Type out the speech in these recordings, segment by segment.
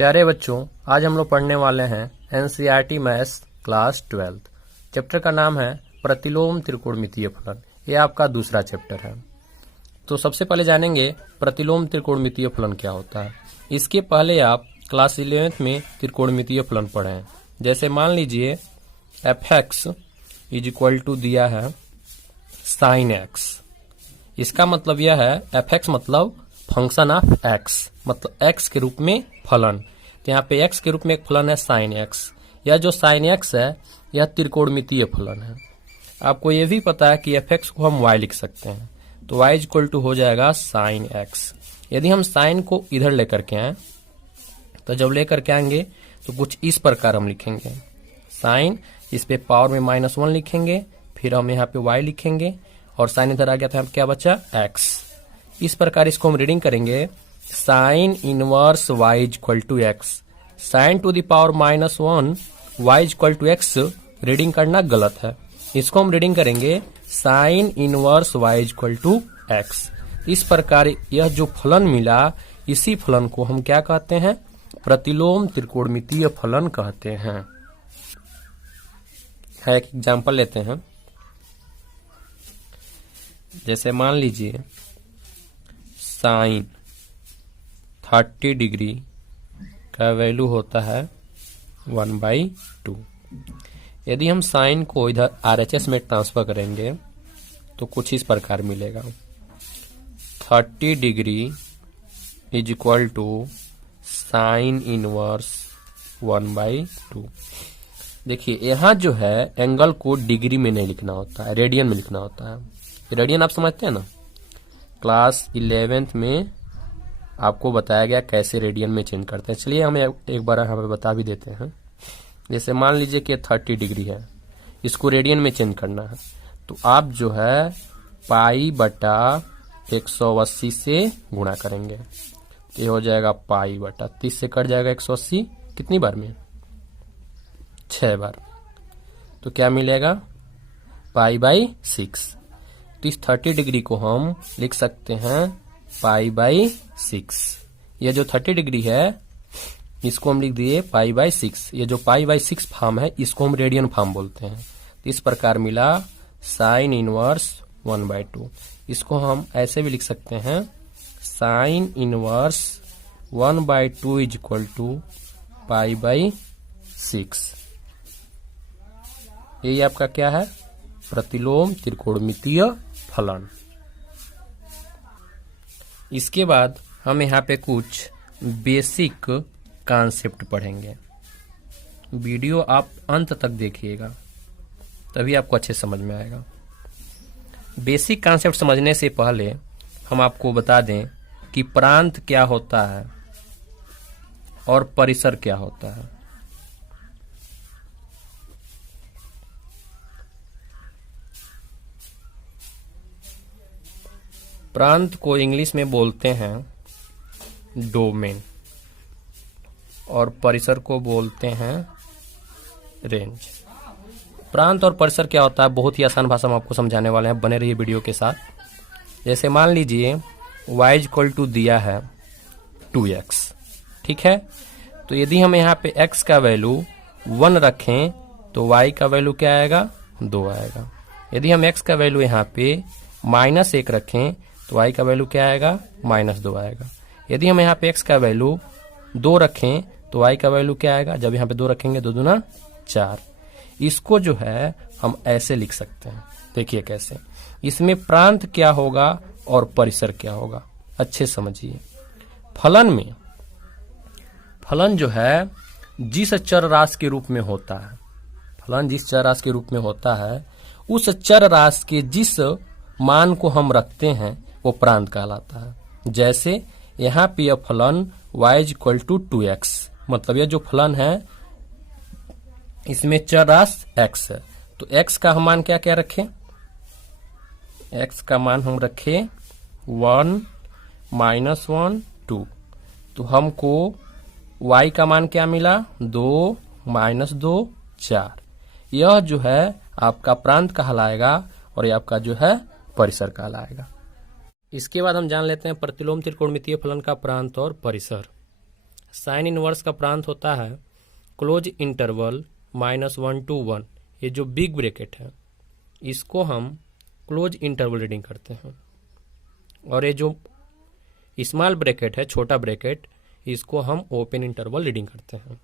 प्यारे बच्चों, आज हम लोग पढ़ने वाले हैं एनसीईआरटी मैथ्स क्लास 12। चैप्टर का नाम है प्रतिलोम त्रिकोणमितीय फलन। ये आपका दूसरा चैप्टर है। तो सबसे पहले जानेंगे प्रतिलोम त्रिकोणमितीय फलन क्या होता है। इसके पहले आप क्लास 11th में त्रिकोणमितीय फलन पढ़े हैं। जैसे मान लीजिए fx इज इक्वल टू दिया है sin x। इसका मतलब यह है fx मतलब फंक्शन ऑफ x, मतलब x के रूप में फलन। तो यहाँ पे x के रूप में एक फलन है sin x। यह जो sin x है यह त्रिकोणमितीय फलन है। आपको यह भी पता है कि fx को हम y लिख सकते हैं, तो y इक्वल टू हो जाएगा sin x। यदि हम sin को इधर लेकर के आए तो जब लेकर के आएंगे तो कुछ इस प्रकार हम लिखेंगे sin, इस पे पावर में -1 लिखेंगे, फिर हम यहाँ पे y लिखेंगे और sin इधर आ गया था, हम क्या बचा x। इस प्रकार इसको हम रीडिंग करेंगे sine inverse y equal to x. Sine to the power -1 y equal to x reading करना गलत है। इसको हम रीडिंग करेंगे sine inverse y equal to x. इस प्रकार यह जो फलन मिला, इसी फलन को हम क्या कहते हैं? प्रतिलोम त्रिकोणमितीय फलन कहते हैं। एक एग्जांपल लेते हैं। जैसे मान लीजिए साइन 30 डिग्री का वैल्यू होता है 1/2। यदि हम साइन को इधर RHS में ट्रांसफर करेंगे तो कुछ इस प्रकार मिलेगा 30 degree is equal to sine inverse 1/2। देखिए यहाँ जो है एंगल को डिग्री में नहीं लिखना होता है, रेडियन में लिखना होता है। रेडियन आप समझते हैं ना, क्लास 11th में आपको बताया गया कैसे रेडियन में चेंज करते हैं। चलिए हम एक बार यहाँ पे बता भी देते हैं। जैसे मान लीजिए कि 30 डिग्री है, इसको रेडियन में चेंज करना है, तो आप जो है पाई बटा 180 से गुणा करेंगे, तो ये हो जाएगा पाई बटा 30 से कट जाएगा 180 कितनी बार में? 6 बार। तो क्या मिलेगा? π/6। तो इस 30 डिग्री को हम लिख सकते हैं π/6। ये जो 30 डिग्री है इसको हम लिख दिए π/6। ये जो π/6 फॉर्म है इसको हम रेडियन फॉर्म बोलते हैं। तो इस प्रकार मिला साइन इनवर्स 1/2। इसको हम ऐसे भी लिख सकते हैं sine inverse 1/2 is equal to π/6। यही आपका क्या है? प्रतिलोम त्रिकोणमितीय फलन। इसके बाद हम यहाँ पे कुछ बेसिक कॉन्सेप्ट पढ़ेंगे। वीडियो आप अंत तक देखिएगा, तभी आपको अच्छे समझ में आएगा। बेसिक कॉन्सेप्ट समझने से पहले हम आपको बता दें कि प्रांत क्या होता है और परिसर क्या होता है। प्रांत को इंग्लिश में बोलते हैं डोमेन और परिसर को बोलते हैं रेंज। प्रांत और परिसर क्या होता है, बहुत ही आसान भाषा में आपको समझाने वाले हैं, बने रहिए वीडियो के साथ। जैसे मान लीजिए y इक्वल टू दिया है 2x, ठीक है। तो यदि हम यहाँ पे x का वैल्यू 1 रखें तो y का वैल्यू क्या आएगा? 2 आएगा। यदि हम x का वैल्यू यहाँ पे -1 रखें तो y का वैल्यू क्या आएगा? -2 आएगा। यदि हम यहाँ पे x का वैल्यू 2 रखें तो y का वैल्यू क्या आएगा? जब यहाँ पे 2 रखेंगे 2 दूना 4। इसको जो है हम ऐसे लिख सकते हैं। देखिए कैसे। इसमें प्रांत क्या होगा और परिसर क्या होगा, अच्छे समझिए। फलन में, फलन जो है जिस चर राशि के रूप में होता है, फलन जिस चर राशि के रूप में होता है, उस चर राशि के जिस मान को हम रखते हैं वो प्रांत कहलाता है। जैसे यहाँ पे यह फलन y इक्वल टू 2x, मतलब यह जो फलन है इसमें चर राशि x है, तो x का हम मान क्या क्या रखें? x का मान हम रखें 1 -1 2। तो हमको y का मान क्या मिला? 2 -2 4। यह जो है आपका प्रांत कहलाएगा और यह आपका जो है परिसर कहलाएगा। इसके बाद हम जान लेते हैं प्रतिलोम त्रिकोणमितीय फलन का प्रांत और परिसर। साइन इनवर्स का प्रांत होता है क्लोज इंटरवल -1 to 1। ये जो बिग ब्रैकेट है इसको हम क्लोज इंटरवल रीडिंग करते हैं, और ये जो स्मॉल ब्रैकेट है, छोटा ब्रैकेट, इसको हम ओपन इंटरवल रीडिंग करते हैं।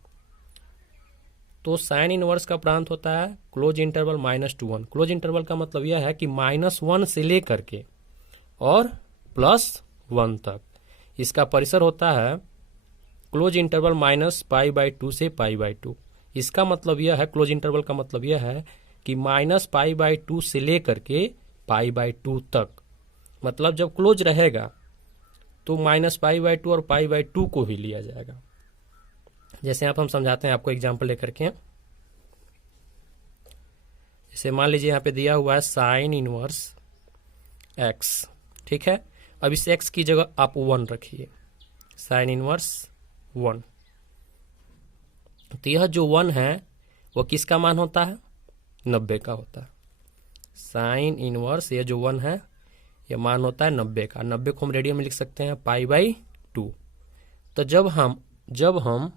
तो साइन इनवर्स का प्रांत होता है क्लोज इंटरवल -1। क्लोज इंटरवल का मतलब यह है कि -1 से लेकर के और +1 तक। इसका परिसर होता है क्लोज इंटरवल -π/2 से π/2। इसका मतलब यह है, क्लोज इंटरवल का मतलब यह है कि -π/2 से लेकर के π/2 तक। मतलब जब क्लोज रहेगा तो -π/2 और π/2 को ही लिया जाएगा। जैसे यहाँ पर हम समझाते हैं आपको एग्जाम्पल लेकर के। जैसे मान लीजिए यहाँ पे दिया हुआ है साइन इनवर्स x, ठीक है। अब इस x की जगह आप 1 रखिए, साइन इनवर्स 1। तो यह जो 1 है वो किसका मान होता है? 90 का होता है। साइन इनवर्स ये जो 1 है ये मान होता है 90 का। 90 को हम रेडियन में लिख सकते हैं π/2। तो जब हम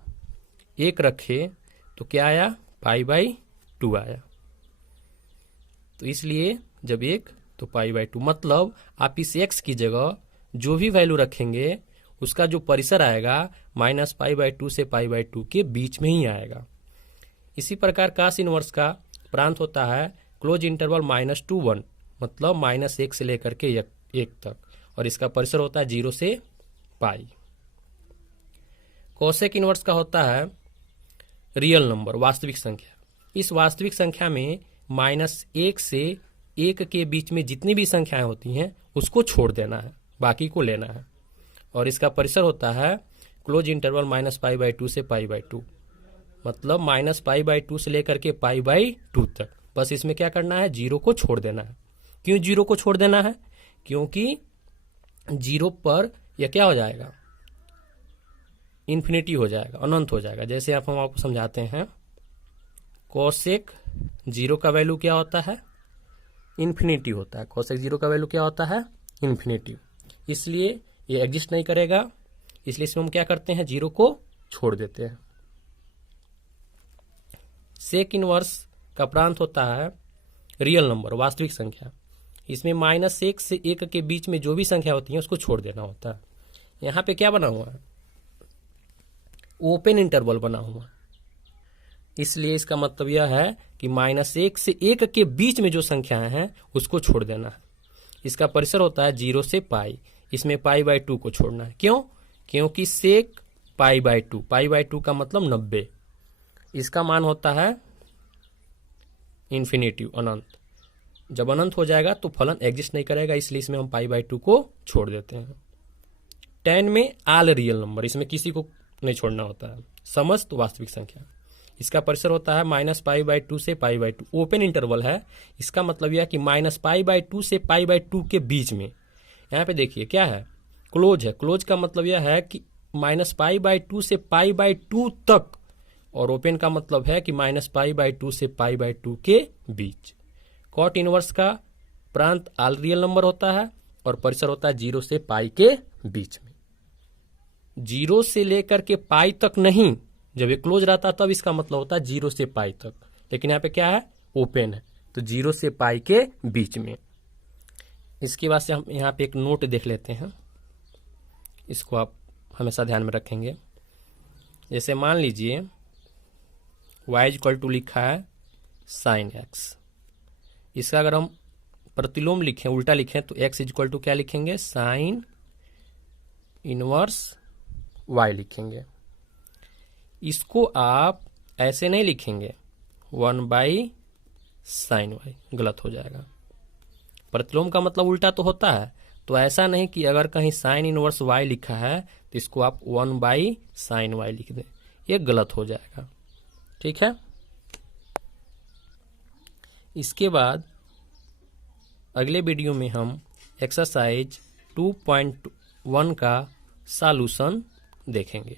1 रखे तो क्या आया? π/2 आया। तो इसलिए जब 1 तो π/2, मतलब आप इस x की जगह जो भी वैल्यू रखेंगे उसका जो परिसर आएगा -π/2 से π/2 के बीच में ही आएगा। इसी प्रकार cos इनवर्स का प्रांत होता है क्लोज इंटरवल -2 to 1, मतलब -1 से लेकर के 1 तक, और इसका परिसर होता है 0 से π। कोसेक इनवर्स का होता है रियल नंबर, वास्तविक संख्या। इस वास्तविक संख्या में -1 से 1 के बीच में जितनी भी संख्याएं होती हैं उसको छोड़ देना है, बाकी को लेना है, और इसका परिसर होता है क्लोज इंटरवल -π/2 से π/2, मतलब -π/2 से लेकर के π/2 तक। बस इसमें क्या करना है? 0 को छोड़ देना है। क्यों 0 को छोड़ देना है? क्योंकि 0 पर यह क्या हो जाएगा? इन्फिनिटी हो जाएगा, अनंत हो जाएगा। जैसे आप हम आपको समझाते हैं, कोसेक 0 का वैल्यू क्या होता है? इन्फिनिटी होता है। कोसेक 0 का वैल्यू क्या होता है? इन्फिनिटी। इसलिए ये एग्जिस्ट नहीं करेगा, इसलिए इसमें हम क्या करते हैं? 0 को छोड़ देते हैं। सेक इनवर्स का प्रांत होता है रियल नंबर, वास्तविक संख्या। इसमें -1 से 1 के बीच में जो भी संख्या होती है उसको छोड़ देना होता है। यहाँ पे क्या बना हुआ है? ओपन इंटरवल बना हुआ है। इसलिए इसका मतलब यह है कि -1 से 1 के बीच में जो संख्याएं हैं उसको छोड़ देना है। इसका परिसर होता है 0 से π। इसमें π/2 को छोड़ना है। क्यों? क्योंकि सेक π/2, π/2 का मतलब 90, इसका मान होता है इन्फिनिटिव, अनंत। जब अनंत हो जाएगा तो फलन एग्जिस्ट नहीं करेगा, इसलिए इसमें हम π/2 को छोड़ देते हैं। 10 में ऑल रियल नंबर, इसमें किसी को नहीं छोड़ना होता है, समस्त वास्तविक संख्या। इसका परिसर होता है -π/2 से π/2, ओपन इंटरवल है। इसका मतलब यह है कि -π/2 से π/2 के बीच में। यहाँ पे देखिए क्या है? क्लोज है। क्लोज का मतलब यह है कि -π/2 से π/2 तक, और ओपन का मतलब है कि -π/2 से π/2 के बीच। कॉट इनवर्स का प्रांत ऑल रियल नंबर होता है और परिसर होता है 0 से π के बीच में। 0 से लेकर के π तक नहीं, जब ये क्लोज रहता है तब इसका मतलब होता है 0 से π तक, लेकिन यहाँ पे क्या है? ओपन है, तो 0 से π के बीच में। इसके बाद से हम यहाँ पे एक नोट देख लेते हैं, इसको आप हमेशा ध्यान में रखेंगे। जैसे मान लीजिए y लिखा है sin x, इसका अगर हम प्रतिलोम लिखें, उल्टा लिखें, तो x क्या लिखेंगे? साइन इनवर्स y लिखेंगे। इसको आप ऐसे नहीं लिखेंगे 1/sin y, गलत हो जाएगा। प्रतिलोम का मतलब उल्टा तो होता है, तो ऐसा नहीं कि अगर कहीं साइन इनवर्स y लिखा है तो इसको आप 1/sin y लिख दें, ये गलत हो जाएगा। ठीक है। इसके बाद अगले वीडियो में हम एक्सरसाइज 2.1 का सॉल्यूशन देखेंगे।